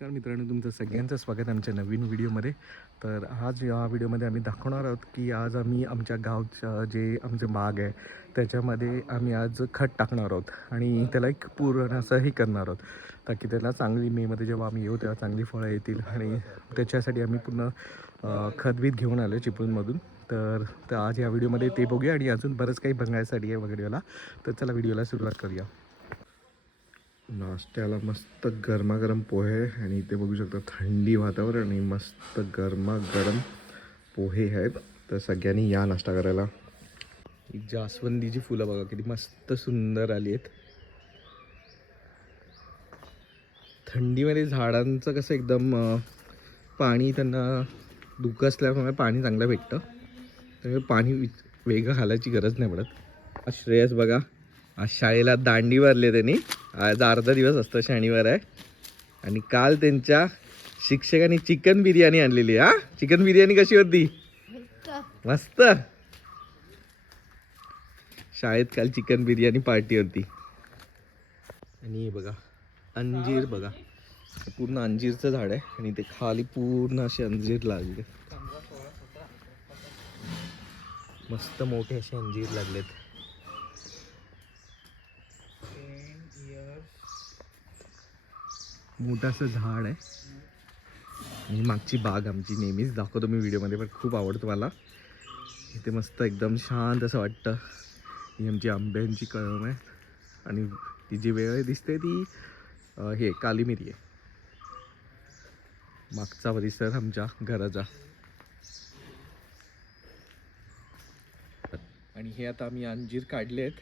नमस्कार मित्रांनो तुमचं सगळ्यांचं स्वागत आमच्या नवीन व्हिडिओमध्ये. तर आज या व्हिडिओमध्ये आम्ही दाखवणार आहोत की आज आम्ही आमच्या गावच्या जे आमचे बाग आहे त्याच्यामध्ये आम्ही आज खत टाकणार आहोत आणि त्याला एक पूर्ण असंही करणार आहोत. ताकी त्याला चांगली मेमध्ये जेव्हा आम्ही येऊ तेव्हा चांगली फळं येतील आणि त्याच्यासाठी आम्ही पूर्ण खतबीत घेऊन आलो चिपळूणमधून. तर तर आज या व्हिडिओमध्ये ते बघूया आणि अजून बरंच काही बघण्यासाठी आहे व्हिडिओला. तर चला व्हिडिओला सुरुवात करूया. नाश्त्याला मस्त गरमागरम पोहे आणि इथे बघू शकता थंडी वातावरण आणि मस्त गरमागरम पोहे आहेत. तर सगळ्यांनी या नाश्ता करायला. जास्वंदीची फुलं बघा किती मस्त सुंदर आली आहेत. थंडीमध्ये झाडांचं कसं एकदम पाणी त्यांना दुःख असल्यामुळे पाणी चांगलं भेटतं. त्यामुळे पाणी वेगळं घालायची गरज नाही पडत. श्रेयस बघा. आज शाळेला दांडी मारली त्यांनी. आज अर्धा दिवस असतो शनिवार आहे. आणि काल त्यांच्या शिक्षकांनी चिकन बिर्याणी आणलेली हा? चिकन बिर्याणी कशी होती? मस्त. शाळेत काल चिकन बिर्याणी पार्टी होती. आणि हे बघा अंजीर बघा. पूर्ण अंजीरचं झाड आहे. आणि ते खाली पूर्ण असे अंजीर लागले. मस्त मोठे असे अंजीर लागलेत. मोठंसं झाड आहे. आणि मागची बाग आमची नेहमीच दाखवतो मी व्हिडिओमध्ये पण खूप आवडतो मला. इथे मस्त एकदम शांत असं वाटतं. ही आमची आंब्यांची कळम आहे. आणि ती जी वेळ दिसते ती हे काली मिरी आहे. मागचा परिसर आमच्या घराचा. आणि हे आता आम्ही अंजीर काढले आहेत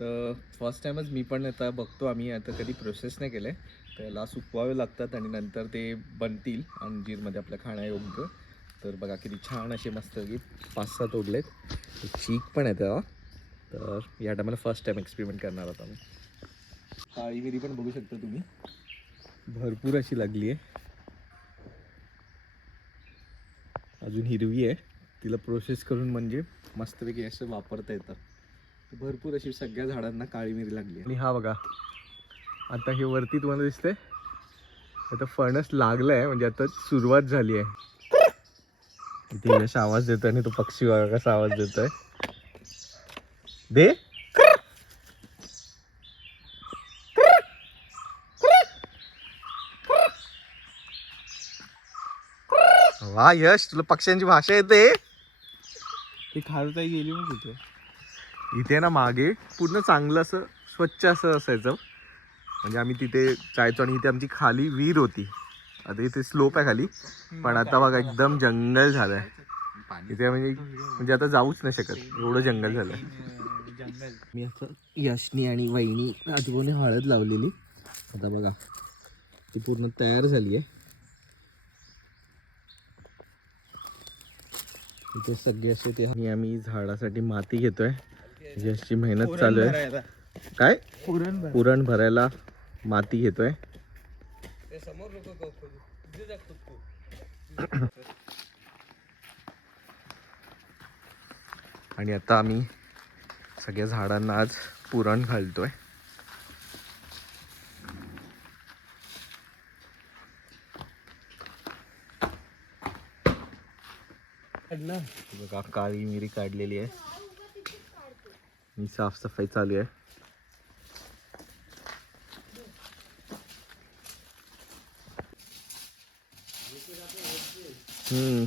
तर फर्स्ट टाईमच मी पण आता बघतो. आम्ही आता कधी प्रोसेस नाही केलं आहे त्याला सुकवावे लागतात आणि नंतर ते बनतील अंजीरमध्ये आपल्या खाण्यायोग्य तर बघा किती छान असे मस्त की पाच सहा तोडलेत चीक पण आहे तेव्हा तर या टायमाला फर्स्ट टाईम एक्सपेरिमेंट करणार आहोत आम्ही. काळी मिरी पण बघू शकता तुम्ही. भरपूर अशी लागली आहे. अजून हिरवी आहे. तिला प्रोसेस करून म्हणजे मस्तपैकी असं वापरता येतं. भरपूर अशी सगळ्या झाडांना काळी मिरी लागली. आणि हा बघा आता हे वरती तुम्हाला दिसते. आता फणस लागलाय आहे म्हणजे आता सुरुवात झाली आहे. इथे यश आवाज देतोय आणि तो पक्षी बघा कसा आवाज देतोय. दे. वा यश तुला पक्ष्यांची भाषा येते. ती खारुताई गेली मग तिथे इथे ना मागे पूर्ण चांगलं असं स्वच्छ असं असायचं. म्हणजे आम्ही तिथे जायचो आणि इथे आमची खाली विहीर होती. आता इथे स्लोप आहे खाली. पण आता बघा एकदम जंगल झालंय. इथे म्हणजे म्हणजे आता जाऊच नाही शकत. एवढं जंगल झालं जंगल मी असं यशनी आणि वहिनी राजभाऊने हळद लावलेली. आता बघा ती पूर्ण तयार झाली आहे इथे सगळे असे ते आणि आम्ही झाडासाठी माती घेतोय. यशची मेहनत चालू आहे. काय? पुरण भर पुरण भरायला माती घेतोय. आणि आता आम्ही सगळ्या झाडांना आज पुरण घालतोय. बघा काळी मिरी काढलेली आहे. आणि साफसफाई चालू आहे हम्म।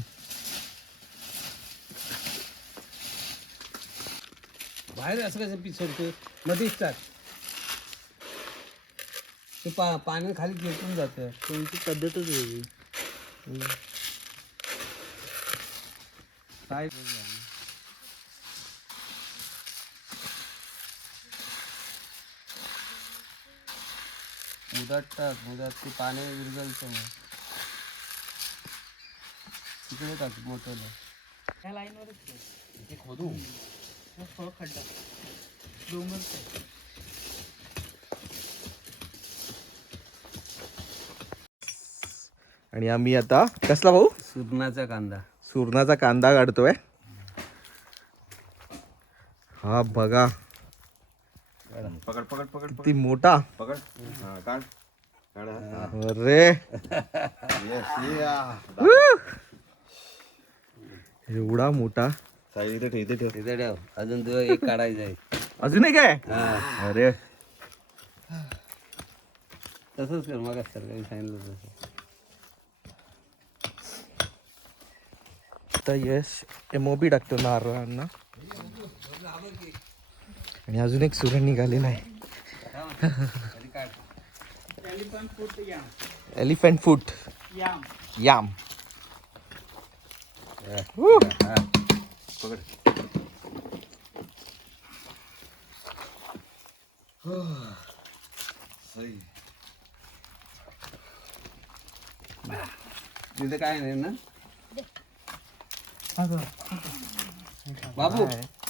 बाहेर असं कसं पिसरतो मध्येच टाक ते पा पाणी खाली खेचून जातं तुमची पद्धतच वेगळी काय मुदत टाक मुदत ते पाणी विरगलतं मग तिकडे टाक मोठं त्या लाईनवरच ते खोदू? खड्डा. डोंगर आणि आम्ही आता कसला भाऊ? सुरणाचा कांदा. सुरणाचा कांदा काढतोय. हा बघा. पकड पकड पकड किती मोठा? पकड. हा काढ. अरे. एवढा मोठा. इथे ठेव इथे ठेव. तिथे ठेव. अजून तुला एक काढायचं आहे. अजून एक आहे? अरे. तसंच कर मग सर काही सांगितलं तसं. आता यश एमओबी टाकतो नारळांना आणि अजून एक सुरण निघालेला आहे एलिफंट फूट याम तिथे काय नाही ना? बाबू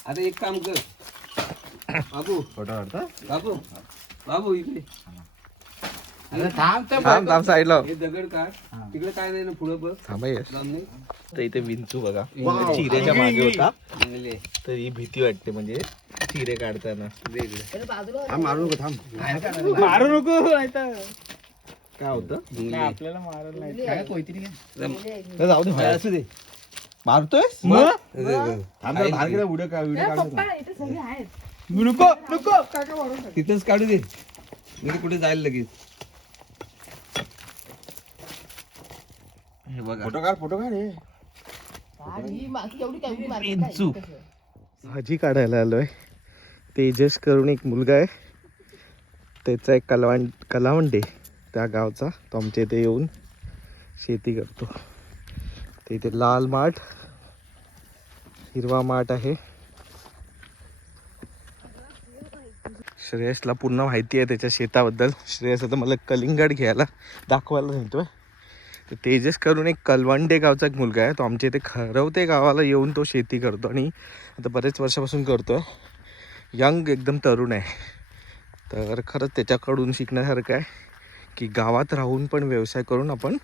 आता एक काम कर. बाबू. फोटो काढता. बाबू. बाबू इकडे. थांब थांब. साईडला. हे दगड काढ. तिकडे काय नाही ना पुढं बघ थांबा यश लांबने. तर इथे विंचू बघा. चिरेच्या मागे होता. चांगले तर ही भीती वाटते म्हणजे चिरे काढताना. इकडे. थांब मारू नको थांब. मारू नको. काय होतं? तर जाऊ दे काय असू दे. मारतोय मग? थांब जरा बाहेर गेला उड्या का व्हिडिओ काढतो पप्पा इथे सगळे आहेत. नको नको. तिथंच काढू दे. म्हणजे कुठे जायला लगेच. हे बघा. फोटो काढ फोटो काढ हे? भाजी काढायला आलोय. तेजस करून एक मुलगा आहे. त्याचा एक कलवां कलावंडे त्या गावचा. तो आमच्या इथे येऊन शेती करतो. ते इथे लाल माठ हिरवा माठ आहे. श्रेयसला पूर्ण माहिती आहे त्याच्या शेताबद्दल. श्रेयस आता मला कलिंगड घ्यायला दाखवायला नेतोय तर तेजस करून एक कलवंडे गावचा एक मुलगा आहे. तो आमच्या इथे खरवते गावाला येऊन तो शेती करतो आणि आता बरेच वर्षापासून करतो यंग एकदम तरुण आहे. तर खरंच त्याच्याकडून शिकण्यासारखं आहे की गावात राहून पण व्यवसाय करून आपण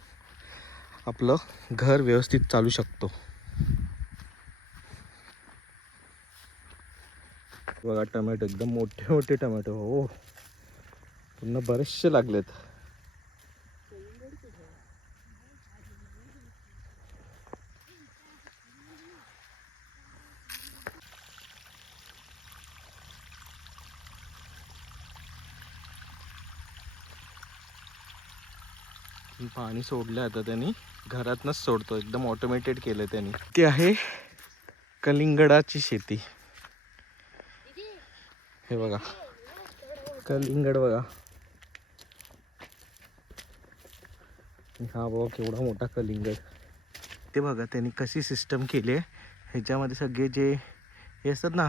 आपलं घर व्यवस्थित चालू शकतो. बघा टमॅटो एकदम मोठे मोठे टमॅटो. हो. पुन्हा बरेचसे लागलेत. पाणी सोडलं आता त्यांनी. घरातनंच सोडतो. एकदम ऑटोमेटेड केलं त्यांनी. ते आहे कलिंगडाची शेती. हे बघा. कलिंगड बघा. हा बघा केवढा मोठा कलिंगड ते बघा त्यांनी कशी सिस्टम केली आहे. ह्याच्यामध्ये सगळे जे हे असतात ना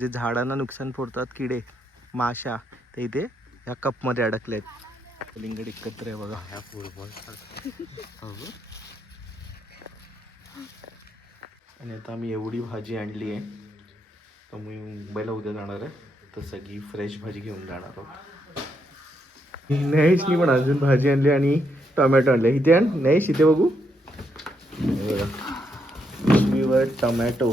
जे झाडांना नुकसान पोरतात किडे माशा ते इथे ह्या कपमध्ये अडकले आहेत कलिंगड एकत्र आहे बघा. ह्या हो. आणि आता आम्ही एवढी भाजी आणली आहे. तर मी मुंबईला उद्या जाणार आहे. तर सगळी फ्रेश भाजी घेऊन जाणार आहोत. नयेशनी पण अजून भाजी आणली आणि टोमॅटो आणले. इथे आण. नयेश इथे बघू. बघा. टोमॅटो.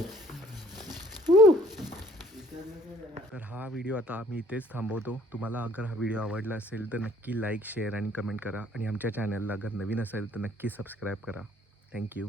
तर हा व्हिडिओ आता आम्ही इथेच थांबवतो. तुम्हाला अगर हा व्हिडिओ आवडला असेल तर नक्की लाईक शेअर आणि कमेंट करा. आणि आमच्या चॅनलला अगर नवीन असेल तर नक्की सबस्क्राईब करा. थँक्यू